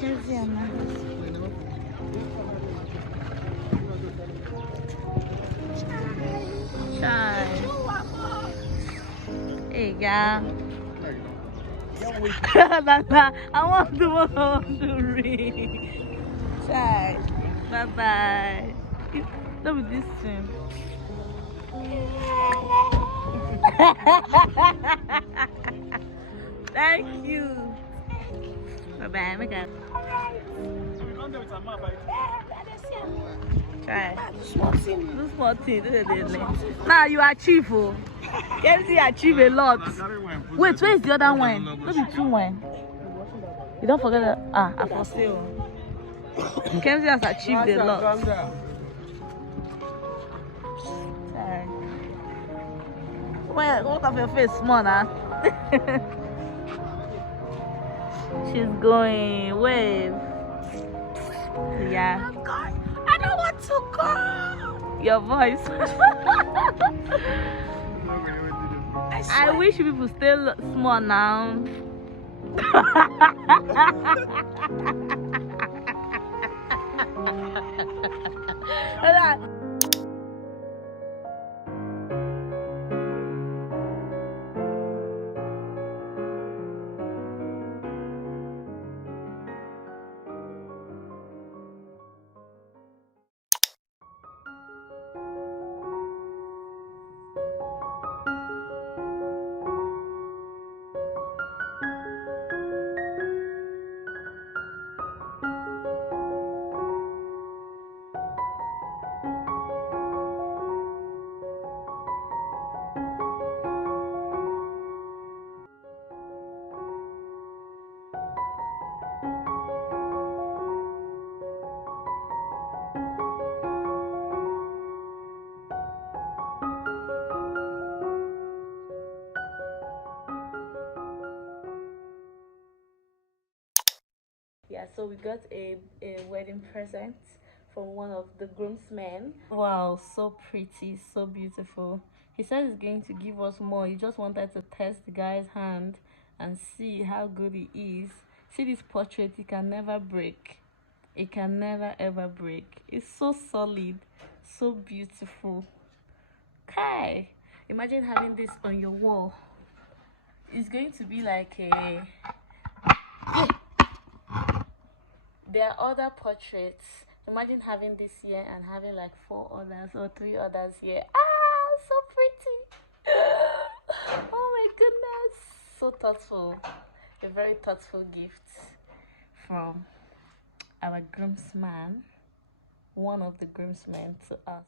Hey, yeah. I want to read. Bye. Bye bye. Look at this thing. Thank you. Bye bye. My God. Try. Small thing. Now you achieve. Oh. Kenzie achieve a lot. Wait, where is the other one? Maybe two wine. You don't forget that. I for sale. Kenzie has achieved a lot. Well, what of your face, small now? She's going. Wave. Yeah. I don't want to go. Your voice. I wish people stay small now. Yeah, so we got a wedding present from one of the groomsmen. Wow, so pretty, so beautiful. He said he's going to give us more. He just wanted to test the guy's hand and see how good he is. See this portrait, it can never break. It can never ever break. It's so solid, so beautiful. Okay, imagine having this on your wall. It's going to be like a... There are other portraits. Imagine having this here and having like 4 others or 3 others here. Ah, so pretty. Oh my goodness. So thoughtful. A very thoughtful gift from our groomsman, one of the groomsmen, to us.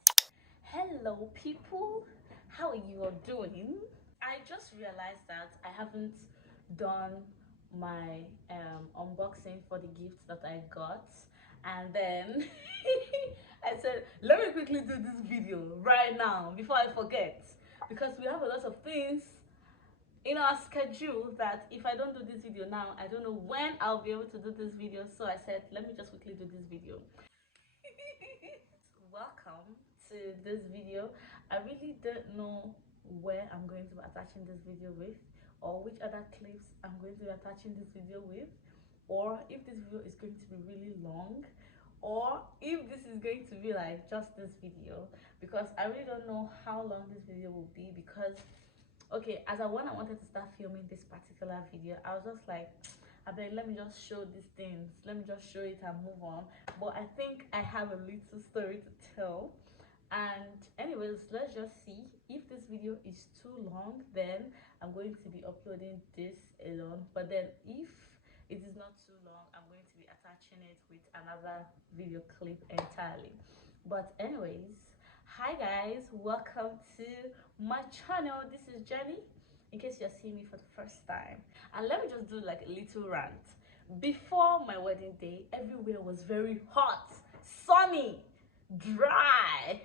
Hello people, how are you all doing? I just realized that I haven't done my unboxing for the gifts that I got, and then I said let me quickly do this video right now before I forget, because we have a lot of things in our schedule that if I don't do this video now, I don't know when I'll be able to do this video. So I said let me just quickly do this video. Welcome to this video. I really don't know where I'm going to be attaching this video with, or which other clips I'm going to be attaching this video with, or if this video is going to be really long, or if this is going to be like just this video, because I really don't know how long this video will be. Because okay, as when I wanted to start filming this particular video, I was just like, I bet let me just show these things, let me just show it and move on. But I think I have a little story to tell. And anyways, let's just see. If this video is too long, then I'm going to be uploading this alone. But then if it is not too long, I'm going to be attaching it with another video clip entirely. But anyways, hi guys, welcome to my channel. This is Jenny, in case you're seeing me for the first time. And let me just do like a little rant. Before my wedding day, everywhere was very hot, sunny, dry.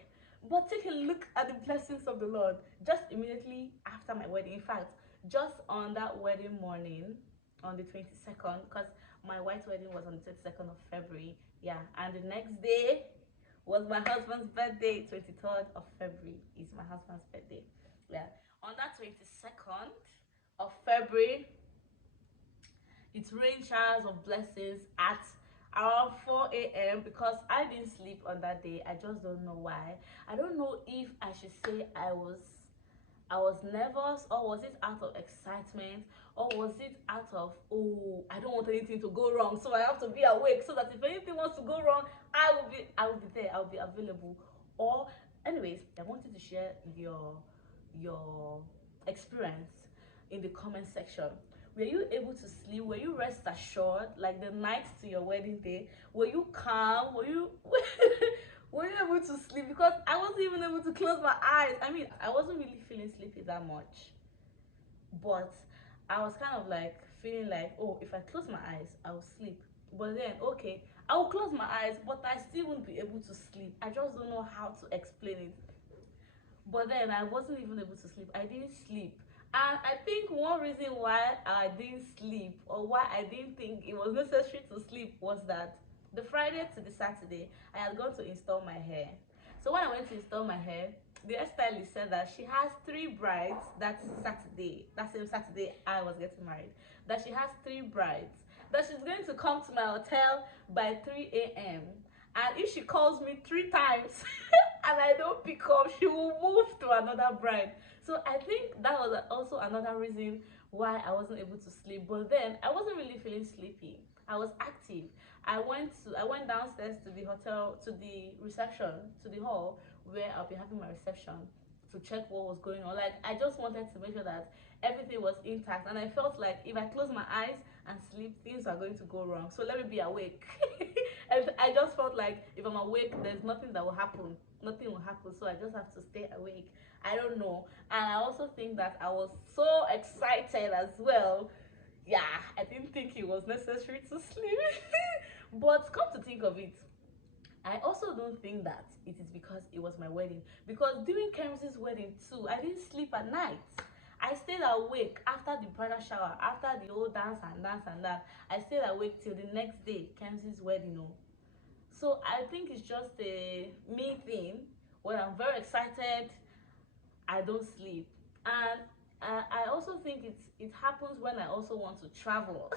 But take a look at the blessings of the Lord. Just immediately after my wedding, in fact, just on that wedding morning, on the 22nd, because my white wedding was on the 22nd of February, yeah, and the next day was my husband's birthday. 23rd of February is my husband's birthday, yeah. On that 22nd of February, It rained showers of blessings at around 4 a.m. because I didn't sleep on that day. I just don't know why. I don't know if I should say I was nervous, or was it out of excitement, or was it out of, oh, I don't want anything to go wrong, so I have to be awake so that if anything wants to go wrong, I will be there, I'll be available. Or anyways, I wanted to share your experience in the comment section. Were you able to sleep? Were you rest assured, like the night to your wedding day? Were you calm? Were you were you able to sleep? Because I wasn't even able to close my eyes. I mean, I wasn't really feeling sleepy that much, but I was kind of like feeling like, oh, if I close my eyes, I'll sleep. But then, okay, I will close my eyes, but I still won't be able to sleep. I just don't know how to explain it. But then I wasn't even able to sleep. I didn't sleep. And I think one reason why I didn't sleep, or why I didn't think it was necessary to sleep, was that the Friday to the Saturday, I had gone to install my hair. So when I went to install my hair, the hairstylist said that she has 3 brides that Saturday, that same Saturday I was getting married, that she has 3 brides, that she's going to come to my hotel by 3 a.m. And if she calls me 3 times and I don't pick up, she will move to another bride. So I think that was also another reason why I wasn't able to sleep. But then I wasn't really feeling sleepy. I was active. I went downstairs to the hotel, to the reception, to the hall where I'll be having my reception, to check what was going on. Like, I just wanted to make sure that everything was intact, and I felt like if I close my eyes and sleep, things are going to go wrong. So let me be awake. And I just felt like if I'm awake, there's nothing that will happen. Nothing will happen. So I just have to stay awake. I don't know. And I also think that I was so excited as well. Yeah, I didn't think it was necessary to sleep. But come to think of it, I also don't think that it is because it was my wedding. Because during Kemsey's wedding too, I didn't sleep at night. I stayed awake after the bridal shower, after the whole dance and dance and that. I stayed awake till the next day, Kemsey's wedding. Oh. So I think it's just a me thing. When I'm very excited, I don't sleep. And I also think it happens when I also want to travel.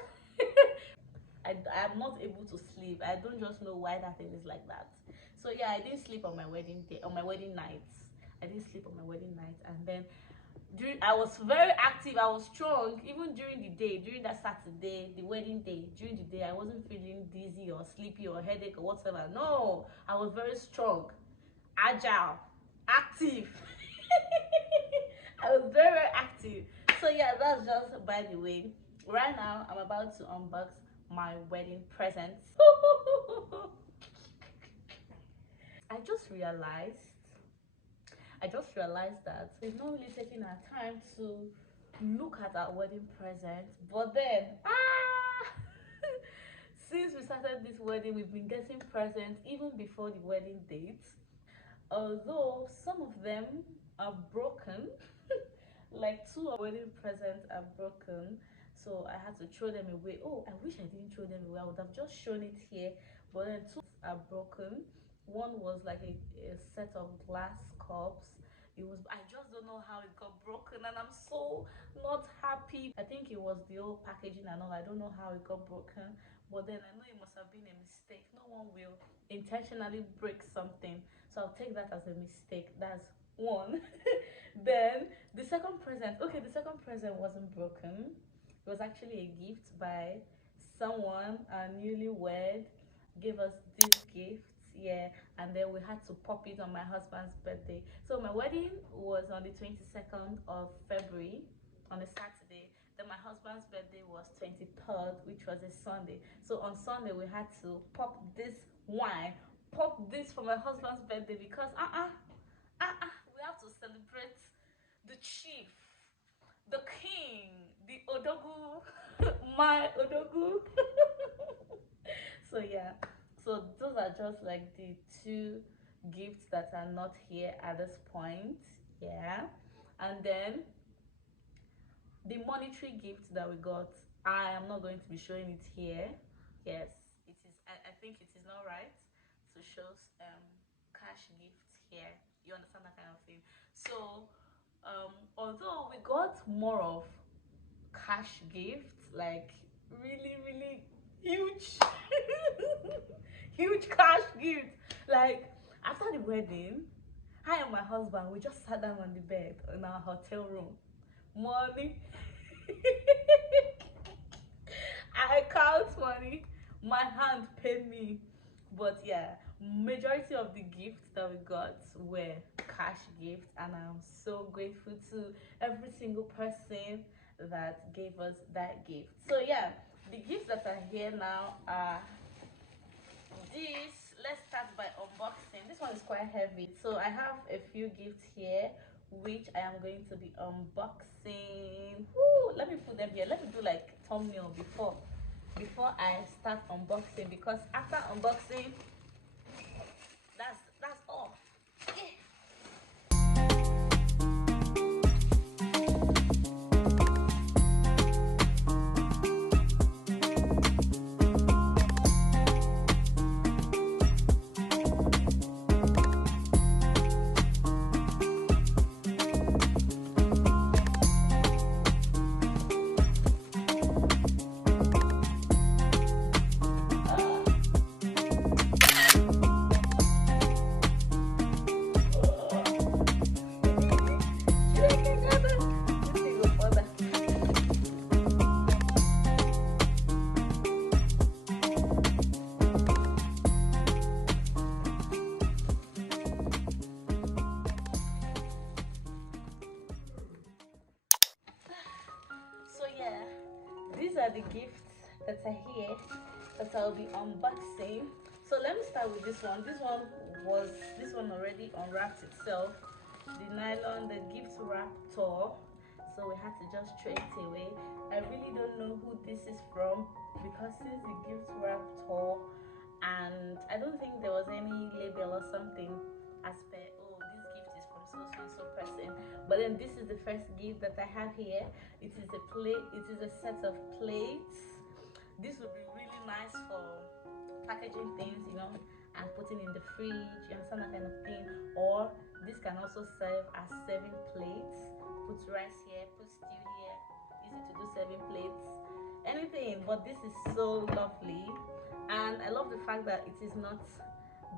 I'm not able to sleep. I don't just know why that thing is like that. So yeah, I didn't sleep on my wedding day, on my wedding night. I didn't sleep on my wedding night, and then I was very active. I was strong even during the day, during that Saturday, the wedding day. During the day, I wasn't feeling dizzy or sleepy or headache or whatever. No, I was very strong, agile, active. I was very, very active. So yeah, that's just by the way. Right now, I'm about to unbox my wedding presents. I just realized, that we've not really taken our time to look at our wedding present. But then, since we started this wedding, we've been getting presents even before the wedding date. Although some of them are broken, like 2 of wedding presents are broken, so I had to throw them away. Oh, I wish I didn't throw them away. I would have just shown it here. But then 2 are broken. One was like a set of glass cups. I just don't know how it got broken, and I'm so not happy. I think it was the old packaging and all. I don't know how it got broken, but then I know it must have been a mistake. No one will intentionally break something, so I'll take that as a mistake. That's one. Then the second present, okay, the second present wasn't broken. It was actually a gift by someone, a newlywed gave us this gift. Yeah, and then we had to pop it on my husband's birthday. So my wedding was on the 22nd of February, on a Saturday. Then my husband's birthday was 23rd, which was a Sunday. So on Sunday we had to pop this wine, pop this for my husband's birthday, because we have to celebrate the chief, the king, the Odogu, my Odogu. So yeah, so those are just like the 2 gifts that are not here at this point. Yeah, and then the monetary gift that we got, I am not going to be showing it here. Yes, it is. I think it is not right to show cash gifts here. You understand that kind of thing? So although we got more of cash gifts, like really, really huge, huge cash gift. Like after the wedding, I and my husband, we just sat down on the bed in our hotel room. Money. I count money. My hand paid me. But yeah, majority of the gifts that we got were cash gifts, and I'm so grateful to every single person that gave us that gift. So yeah, the gifts that are here now are this. Let's start by unboxing. This one is quite heavy, so I have a few gifts here which I am going to be unboxing. Woo, let me put them here. Let me do like thumbnail before I start unboxing, because after unboxing, that's all. Yeah. So yeah, these are the gifts that are here that I'll be unboxing. So let me start with this one. This one already unwrapped itself. The nylon, the gift wrap tore, so we had to just throw it away. I really don't know who this is from, because since the gift wrap tore, and I don't think there was any label or something as per, oh, this gift is from so so so person. But then this is the first gift that I have here. It is a plate. It is a set of plates. This would be really nice for packaging things, and putting in the fridge, you understand, that kind of thing. Or this can also serve as serving plates. Put rice here, put stew here. Easy to do serving plates. Anything, but this is so lovely. And I love the fact that it is not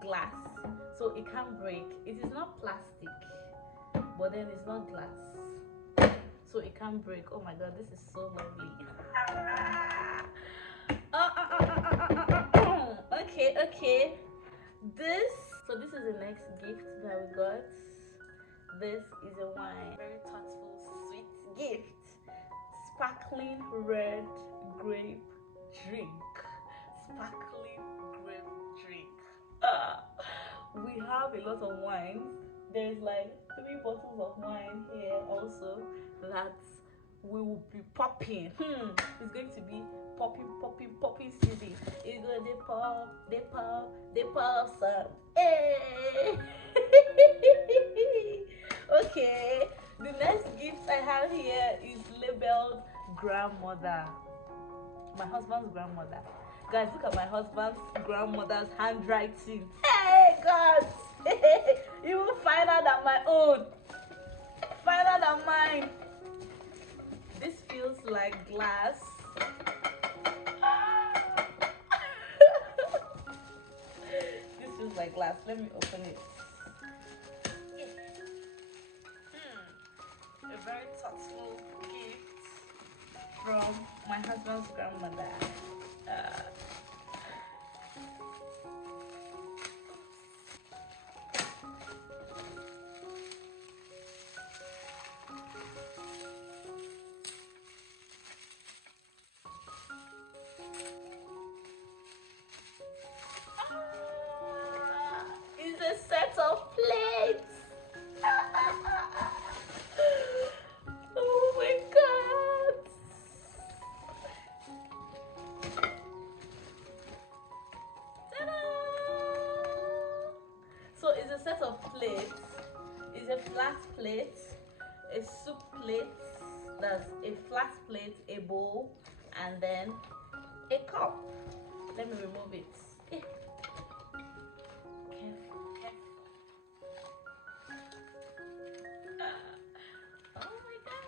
glass, so it can't break. It is not plastic, but then it's not glass, so it can't break. Oh my god, this is so lovely. Okay. This is the next gift that we got. This is a wine, very thoughtful, sweet gift. Sparkling red grape drink. Sparkling grape drink. We have a lot of wines. There's like 3 bottles of wine here also that we will be popping. It's going to be popping season. It's going to they pop some. Hey! Okay, the next gift I have here is labeled grandmother. My husband's grandmother. Guys, look at my husband's grandmother's handwriting. Hey, God! Even finer than my own. Finer than mine. This feels like glass. This feels like glass. Let me open it. A very thoughtful gift from my husband's grandmother. It's a set of plates. Oh my god. Ta-da! So it's a set of plates. It's a flat plate, a soup plate, that's a flat plate, a bowl, and then a cup. Let me remove it. Oh my god.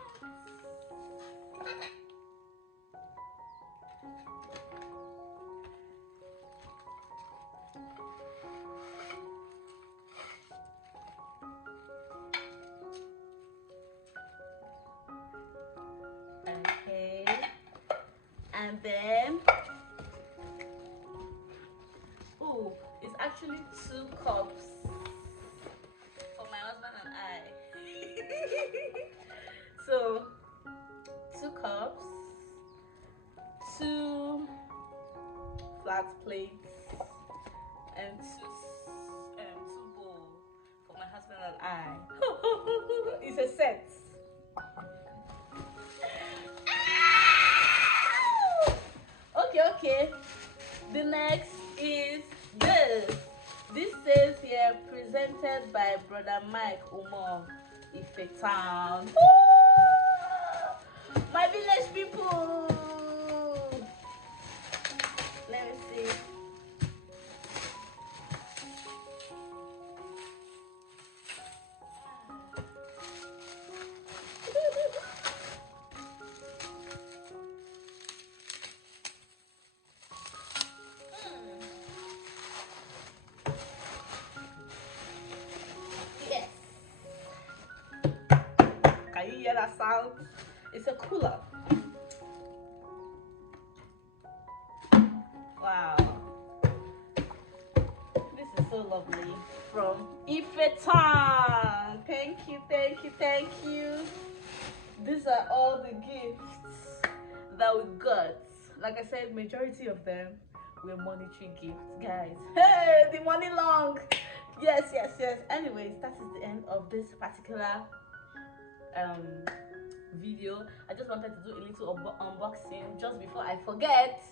actually 2 cups for my husband and I. So 2 cups, 2 flat plates, and two bowls for my husband and I. It's a set. Okay. The next is this. This says here, presented by Brother Mike Umo, Ife Town. My village people. Let me see. Yes. Can you hear that sound? It's a cooler. Wow. This is so lovely. From Ife Town. Thank you. These are all the gifts that we got. Like I said, majority of them were monetary gifts, guys. Hey, the money long. Yes. Anyways, that is the end of this particular video. I just wanted to do a little unboxing just before I forget.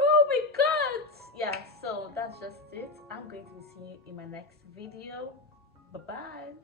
Oh my god. Yeah, so that's just it. I'm going to be seeing you in my next video. Bye bye.